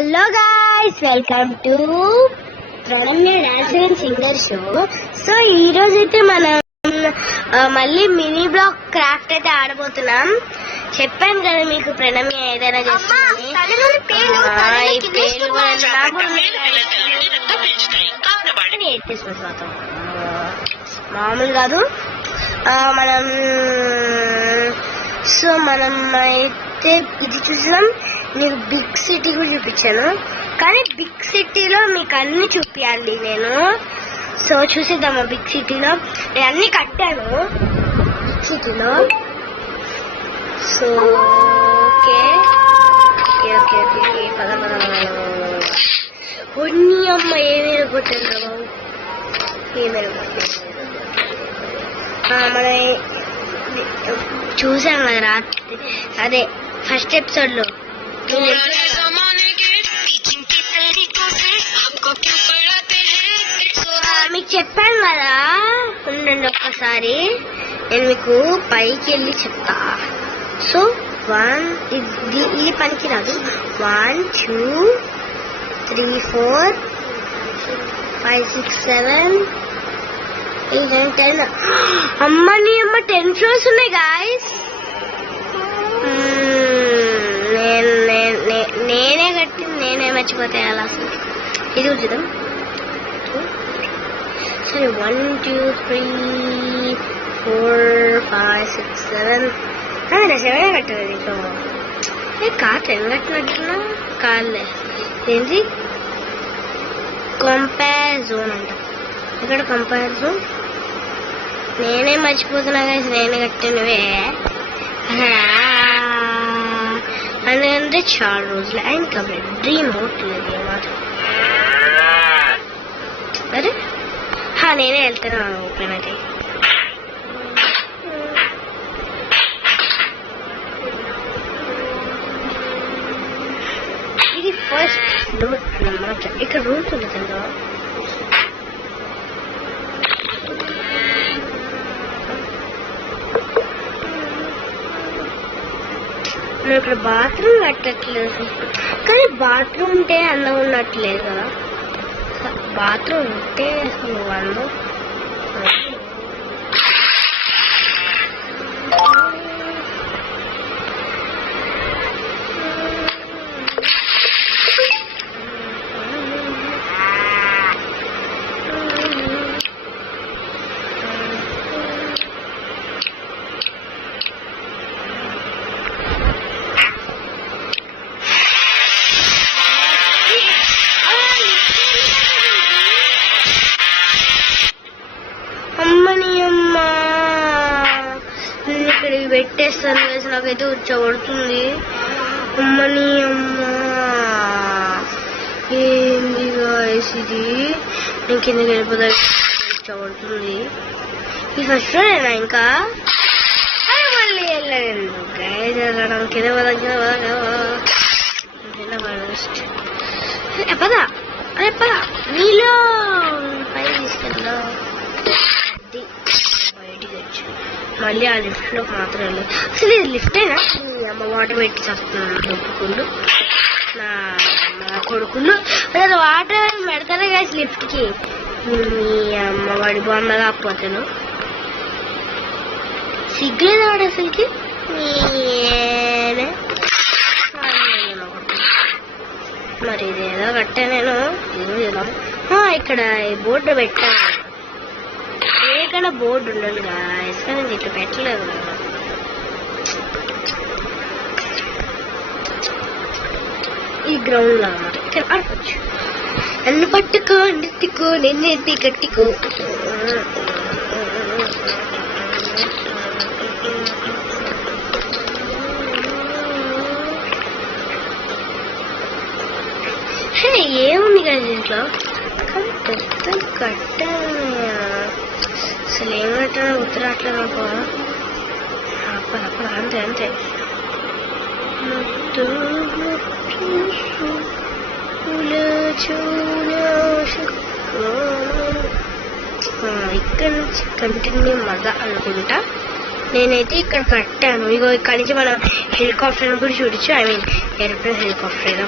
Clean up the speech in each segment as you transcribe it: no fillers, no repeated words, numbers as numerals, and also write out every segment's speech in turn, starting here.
Hello guys, welcome to Pranamya dance and singer show. So ఈ రోజు అయితే మనం మళ్ళీ మినీ బ్లాక్ క్రాఫ్ట్ అయితే ఆడబోతున్నాం. చెప్పాను కదా మీకు ప్రణమ్య ఏదైనా చేస్తుంది. మామూలు కాదు మనం. సో మనం అయితే ఇది చూసినాం. మీకు బిగ్ సిటీ కూడా చూపించాను, కానీ బిగ్ సిటీలో మీకు అన్ని చూపించాలి నేను. సో చూసేద్దామా బిగ్ సిటీలో. నేను అన్ని కట్టాను బిగ్ సిటీలో. So okay okay okay okay పద పద కొన్ని అమ్మ ఏమేమి కొట్టాను బాబు, ఏమేమి మనం చూసాం కదా రాత్రి, అదే ఫస్ట్ ఎపిసోడ్ లో. మీకు చెప్పాను కదా, ఉండండి ఒక్కసారి నేను మీకు పైకి వెళ్ళి చెప్తా. సో ఇది పనికి రాదు. 1 2 3 4 5 6 7 8 9 10. అమ్మని అమ్మ 10 ఫ్లోర్స్ ఉన్నాయి గాయస్. నేనే కట్టింది, నేనే మర్చిపోతే అలా. ఇది చూద్దాం. సరే 1 2 3 4 5 6 7. నా 7 కట్టలేదు ఇంకో. కాదు 10 కట్టినట్టున్నా కాదులే. ఏంటి కంపేర్ జోన్ అంట. ఇక్కడ కంపేర్ జోన్ నేనే మర్చిపోతున్నా కదా. నేనే కట్టినవే అంటే చాలా రోజులు ఆయన కంప్లీట్ డ్రీమ్ అవుట్లేదు అన్నమాట. అరే నేనే వెళ్తున్నాను ఓపెన్ అయితే. ఇది ఫస్ట్ రూట్ అన్నమాట. ఇక్కడ రూట్ ఉంది కదా. ఇక్కడ బాత్రూమ్ కట్టట్లేదు, కానీ బాత్రూమ్ ఉంటే అందం ఉన్నట్లేదు కదా. బాత్రూమ్ ఉంటే అసలు అందం. ఇక్కడికి పెట్టేస్తాను వేసి నాకైతే ఉచ్చబడుతుంది. అమ్మని అమ్మ ఏంది గాయస్ ఇది. నేను కిందకి వెళ్ళిపోతా, ఉచ్చబడుతుంది. ఈ ఫస్ట్ నేనా ఇంకా మళ్ళీ వెళ్ళలేదు గాయస్. వెళ్ళడం కింద పదా. అదే పదా నీలో పై తీసుకెళ్ళా. బయటికి వచ్చి మళ్ళీ ఆ లిఫ్ట్ లోకి మాత్రం వెళ్ళదు. అసలు ఇది లిఫ్ట్ అయినా అమ్మ వాటర్ పెట్టి చేస్తున్నాను. కొడుకులు నా కొడుకులు అసలు వాటర్ పెడతానే కాదు లిఫ్ట్ కి. మీ అమ్మ వాడి బొమ్మ కాకపోతాను సిగ్గులేదు వాడు అసలుకి. మరి ఇదేదో కట్టా నేను. ఇక్కడ బోర్డు పెట్టాను. ఏకైనా బోర్డు ఉండాలి గాయస్, కానీ ఇట్లా పెట్టలేదు. ఈ గ్రౌండ్ లో అన్నమాట. ఇక్కడ ఆడుకోవచ్చు. నన్ను పట్టుకో నెత్తికో నిన్నెత్తి కట్టికో. ఏముంది కదా దీంట్లో, పెద్ద కట్ట. అసలు ఏం కట్టా ఉత్తరాట్లేదు అనుకో. అప్పుడు అంతే అంతే. ఇక్కడ నుంచి కంటిన్యూ మజా అనుకుంటా. నేనైతే ఇక్కడ కట్టాను. ఇగో ఇక్కడ నుంచి మనం హెలికాప్టర్ కూడా చూడొచ్చు. ఐ మీన్ ఏరోప్లేన్ హెలికాప్టర్ ఏదో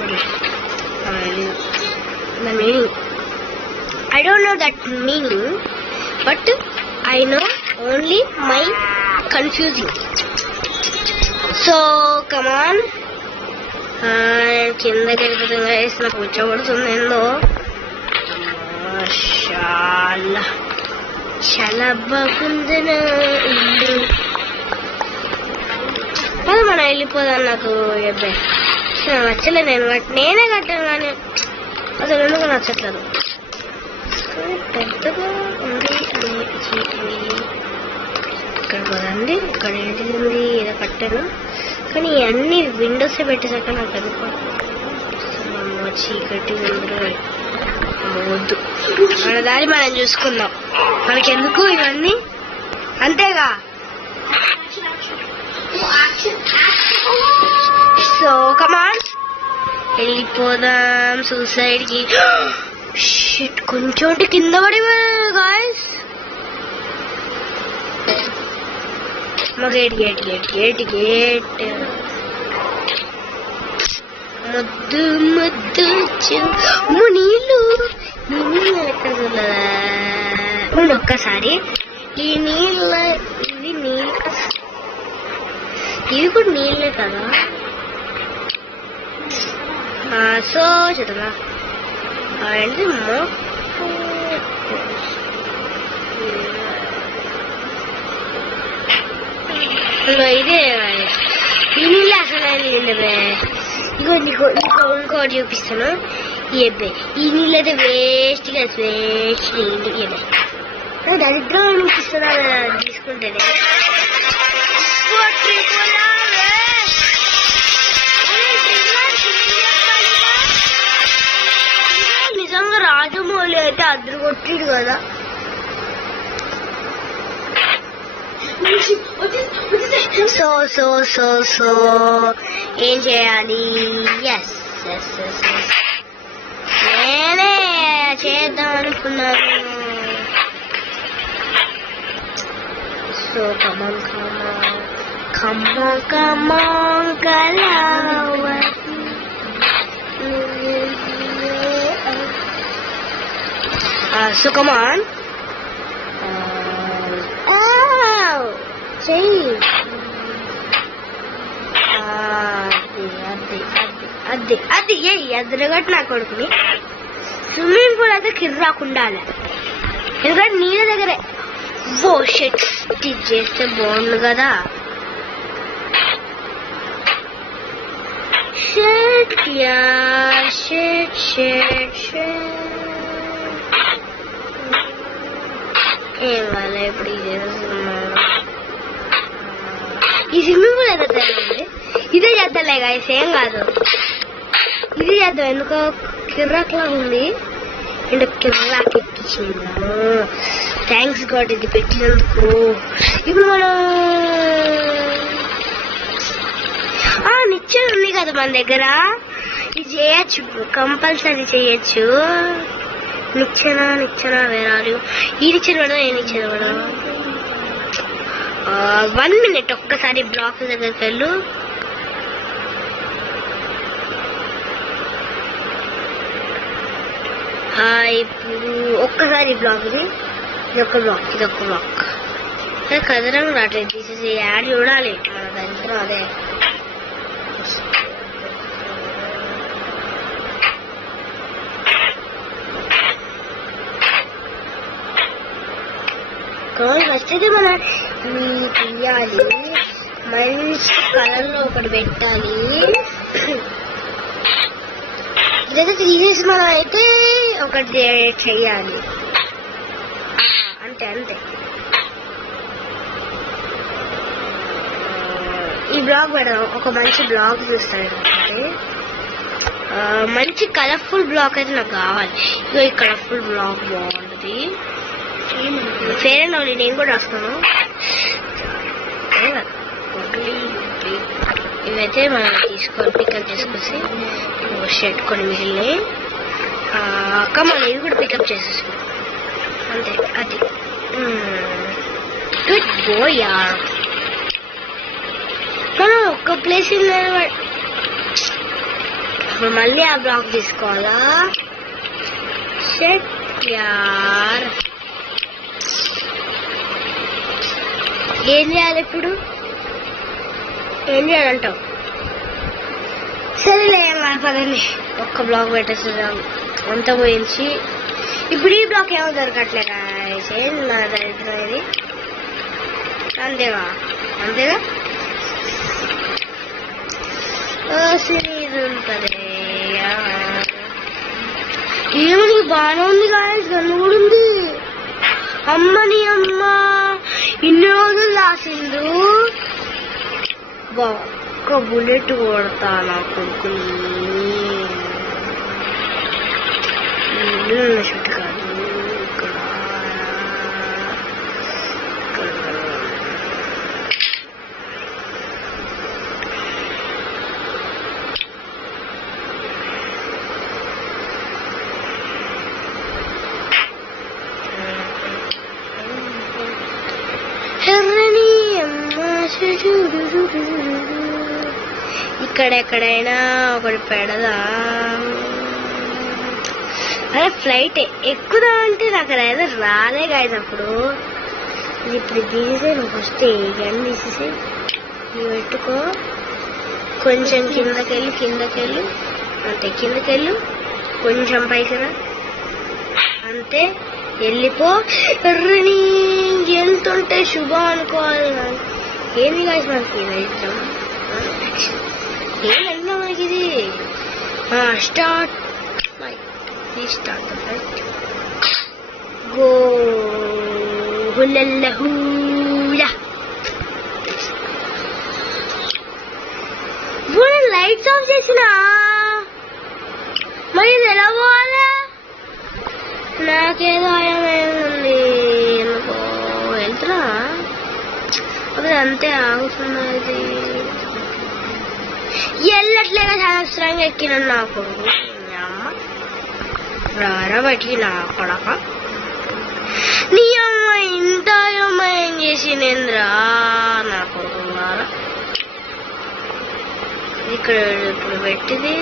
the meaning. I don't know that meaning, but I know only my confusing. So come on. కిందకి వెళ్ళిపోతుంది guys. నాకు కూర్చోబడుతుంది ఏందో. చాలా బాగుంది నా ఇల్లు. మనం వెళ్ళిపోదాం. నాకు నచ్చలేదు. నేనే కట్టాను కానీ అసలు ఎందుకు నచ్చట్లేదు. పెద్దగా ఉంది ఇక్కడ కదండి. ఇక్కడ ఏంటిది ఏదో కట్టాను కానీ అన్ని విండోస్ పెట్టేసాక నాకు ఎందుకు చీకటి వద్దు. మన దారి మనం చూసుకుందాం. మనకెందుకు ఇవన్నీ, అంతేగా. సో కమాన్ వెళ్ళిపోదాం సూసైడ్ కి. కొంచెం కింద పడి guys. Gate gate gate gate gate ముద్దు ముద్దు నీళ్ళు ఎక్కడ ఒక్కసారి ఈ నీళ్ళ ఇది నీళ్ళు ఇవి కూడా నీళ్ళే కదా. సో చదువుగా ఏంటి ఇదే ఈ నీళ్ళు అసలు నీళ్ళవే. ఇగో నీకు ఇంకోటి చూపిస్తాను. ఇవే ఈ నీళ్ళు అయితే వేస్ట్ గా వేస్ట్ నీళ్ళు. ఇవే దరిద్రం అనిపిస్తున్నా తీసుకుంటేనే. నిజంగా రాజమౌళి అయితే అద్దరు కొట్టిడు కదా. సో సో సో సో ఏం చేయాలి? ఎస్ ఎస్ ఎస్ నేనే చేద్దాం అనుకున్నాను. సో కమాన్ కమాన్ కమాన్ కమాన్ కలావా. సో కమాన్ చెయ్యి. అది అది ఎదురుగట్టు నా కొడుకుని. స్విమ్మింగ్ పూల్ అయితే కిర్రాకుండా ఎందుకంటే నీళ్ళ దగ్గరే. ఓ షెట్ స్టిచ్ చేస్తే బాగుండు కదా. షెట్ యా షెట్ షెట్ షెట్ ఏం వాళ్ళ ఇప్పుడు ఇది చేస్తున్నాను. ఈ స్విమ్మింగ్ పూల్ అయితే తెలియదు. ఇదే చేద్దాంలే గాయస్, ఏం కాదు. ఇది చేద్దాం. ఎందుకో కిర్రాక్లా ఉంది. అంటే కిర్రాక్ ఎక్కించిందాము. థ్యాంక్స్ గాడ్ ఇది పెట్టినందుకు. ఇప్పుడు మనం నిచ్చెన ఉంది కదా మన దగ్గర. ఇది చేయొచ్చు, కంపల్సరీ చేయొచ్చు. నిచ్చెన నిచ్చెన వేరాలు. ఈ నిచ్చెన కూడా ఏ నిచ్చెన కూడా 1 minute ఒక్కసారి బ్లాక్ దగ్గరికి వెళ్ళు. ఇప్పుడు ఒక్కసారి బ్లాక్ ఇది ఇదొక బ్లాక్ ఇదొక బ్లాక్ కదరం రావట్లేదు. తీసేసి యాడ్ చూడాలి మన దగ్గర. అదే ఫస్ట్ అయితే మనం తీయాలి. మంచి కలర్లో ఒకటి పెట్టాలి. ఇదైతే తీసేసి మనం అయితే ఒకటి చెయ్యాలి. అంతే అంతే. ఈ బ్లాగ్ పెడదాం. ఒక మంచి బ్లాగ్ చూస్తాను. మంచి కలర్ఫుల్ బ్లాక్ అయితే నాకు కావాలి. ఇక ఈ కలర్ఫుల్ బ్లాక్ బాగుంటుంది. ఫేర్ అండ్ లవ్లీ నేను కూడా వస్తాను. ఇవైతే మనం తీసుకొని పికప్ చేసుకొచ్చి షర్ట్ కొన్ని మిగిలినాయి. కమల్ ఇవి కూడా పికప్ చేసేసుకున్నాం. అంతే అది. గుడ్ బాయ్ యార్. మనం ఒక్క ప్లేస్ ఇప్పుడు మళ్ళీ ఆ బ్లాక్ తీసుకోవాలా? షట్ యార్, ఏం చేయాలి ఇప్పుడు? ఏం చేయాలంటావు? సరేలే పదండి, ఒక్క బ్లాక్ పెట్టేసేద్దాం. అంత పోయించి ఇప్పుడు ఈ బ్లాక్ ఏమో దొరకట్లేదా? నా దరిద్రం ఇది. అంతేగా అంతేగా ఉంటుంది. ఏమని బాగానే ఉంది గాయస్, గన్ను కూడా ఉంది. అమ్మని అమ్మ, ఇన్ని రోజులు రాసిండు. ఒక్క బుల్లెట్ కొడతా నా కొడుకుని. షూట్ కాదు ఇక్కడ. ఇక్కడెక్కడైనా ఒకటి పెడదా? అదే ఫ్లైట్ ఎక్కుదా అంటే నాకు ఏదో రాలే గాయస్. అప్పుడు ఇప్పుడు తీసే నువ్వు ఫస్ట్ గన్ తీసేసి నువ్వు పెట్టుకో. కొంచెం కిందకెళ్ళు అంతే, కిందకెళ్ళు కొంచెం పైసరా అంతే, వెళ్ళిపో. ఎర్రని ఎంతుంటే శుభం అనుకోవాలి. ఏంది కాదు మనకి ఇష్టం, ఏమన్నా మనకి ఇది. స్టార్ట్ స్టార్ట్ గో హుల్లహూలా. లైట్స్ ఆఫ్ చేసినా మరి ఇది ఎలా పోవాలా? నాకేదో భయమేముంది ఎందుకో. వెళ్తున్నా అది అంతే ఆగుతున్నది. ఎల్లట్లేగా శాస్త్రంగా ఎక్కిన నాకు అమ్మ రారా బయటికి నా కొడక. నీ అమ్మ ఇంత అమ్మాయం చేసినేంద్రా నా కొడుకు రారా. ఇక్కడ ఇప్పుడు పెట్టింది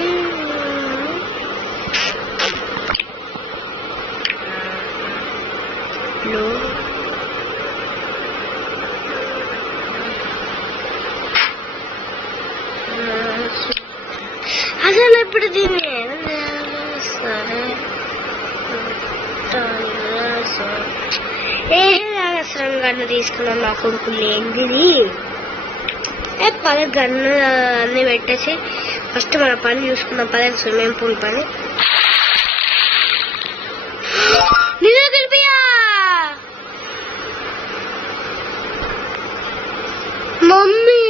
అసలు ఇప్పుడు దీన్ని సరే అవసరం గన్ను తీసుకున్నాం నా కొడుకు లేనిది. పద గన్ను అన్ని పెట్టేసి ఫస్ట్ మన పని చూసుకున్నాం. పద స్విమ్మింగ్ పూల్ పని. నిజం గెలిపియా మమ్మీ,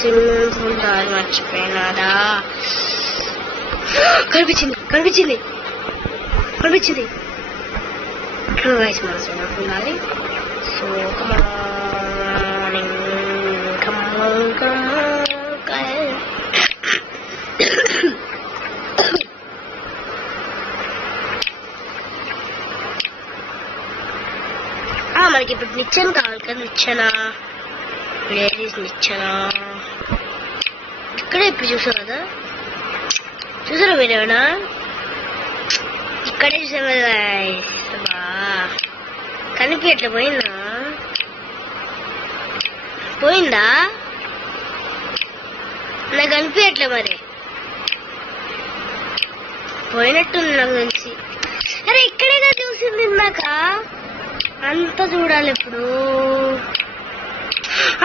స్విమ్మింగ్ పూల్ దారి మర్చిపోయినారా? కనిపించింది కనిపించింది కనిపించింది. మన స్విమ్మింగ్ పూల్ దారి. సో మనకి ఇప్పుడు నిచ్చెన కావాలి కదా. నిచ్చెన నిచ్చెన ఇక్కడే ఇప్పుడు చూసావు కదా, చూసారా మీరేమన్నా? ఇక్కడే చూసాం కదా. కనిపి ఎట్లా పోయిందా నాకు కనిపించట్లే. మరి పోయినట్టుంది నాకు తెలిసి. అరే ఇక్కడేగా చూసింది ఇందాక, అంతా చూడాలి ఇప్పుడు.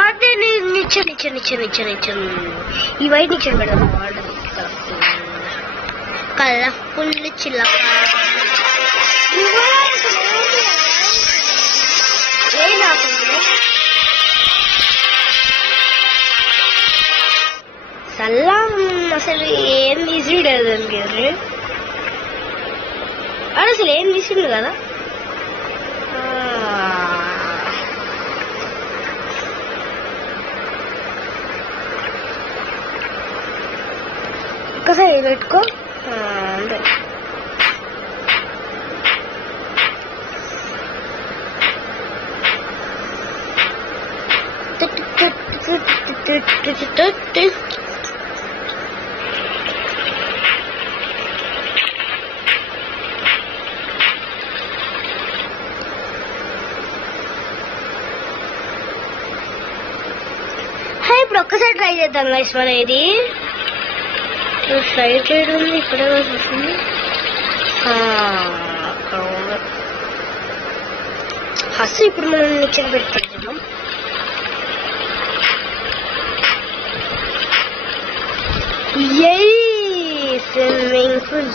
అదే నిచ్చెన ఈ వైట్ నిచ్చెన పెడదాం. కలర్ఫుల్ చిల్లక సల్లా అసలు ఏం తీసిడు దానికి. అసలు ఏం తీసిండు కదా. ఒక్కసారి పెట్టుకో అంతే. ట్రై చేద్దాం గైస్ మనం ఇది ఫ్రై చేయడం ఇక్కడే వస్తుంది ఫస్ట్ ఇప్పుడు మనం నిచ్చెన పెట్టుకుంటున్నాం స్విమ్మింగ్ పూల్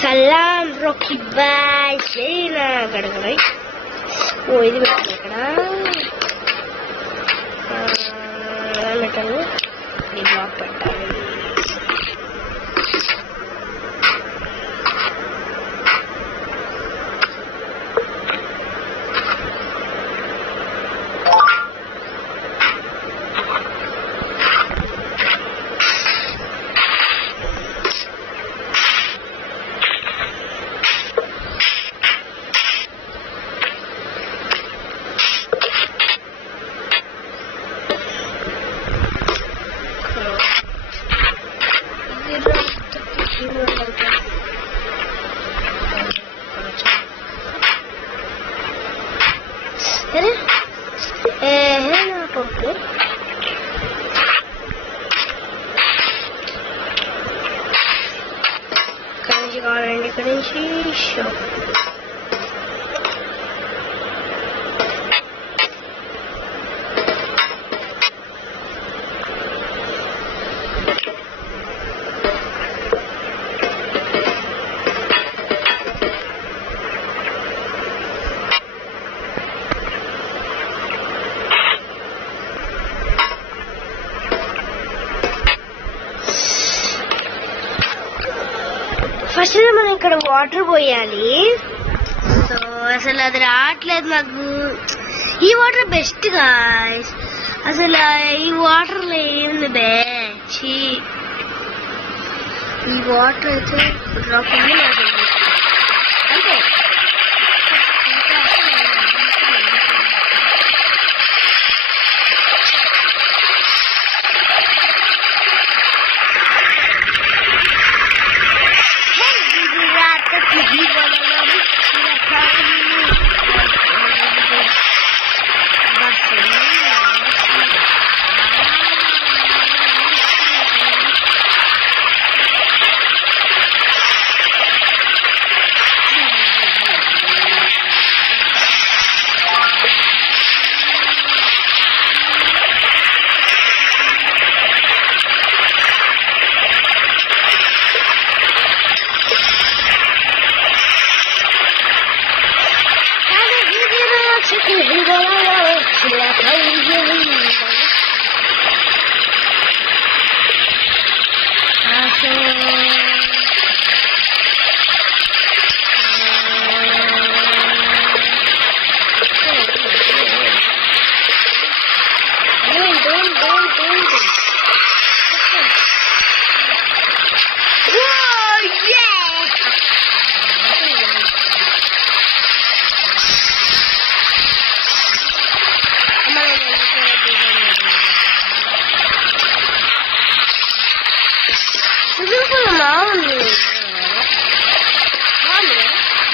సలాం రాకీ బాయ్ చైనా గడగడ ఓ ఇది పెట్టాలి ఇక్కడ పెట్టాలి ఈ బ్లాక్ పెట్టాలి కావాలండి ఇక్కడ నుంచి షో ఫస్ట్ మనం ఇక్కడ వాటర్ పోయాలి సో అసలు అది రావట్లేదు నాకు ఈ వాటర్ బెస్ట్ గాయ్స్ అసలు ఈ వాటర్ లో ఏముంది బేచి ఈ వాటర్ అయితే రాకుండా అంతే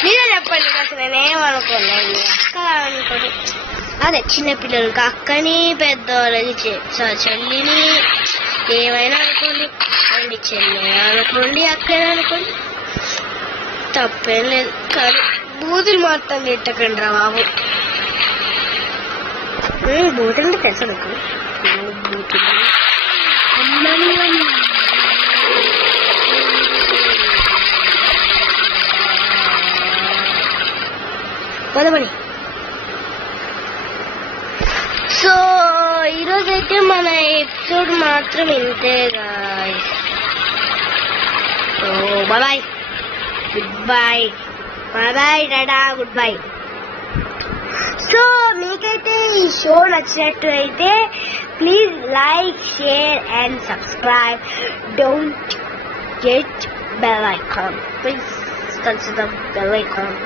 మీరే చెప్పండి అసలు నేనేమనుకోలేదు అక్క అనుకోండి అదే చిన్నపిల్లలకి అక్కని పెద్దవాళ్ళకి చెల్లిని ఏమైనా అనుకోండి అండి చెల్లి అనుకోండి అక్కని అనుకోండి తప్పేం లేదు కానీ బూతులు మాత్రం తిట్టకండి రా బాబు బూతులు అంటే తెలుసు నాకు బూతులు పదమని సో ఈరోజైతే మన ఎపిసోడ్ మాత్రం ఇంతే guys so bye good bye bye tata good bye so మీకైతే ఈ షో నచ్చినట్టు అయితే please like share and subscribe don't get bell icon please consider bell icon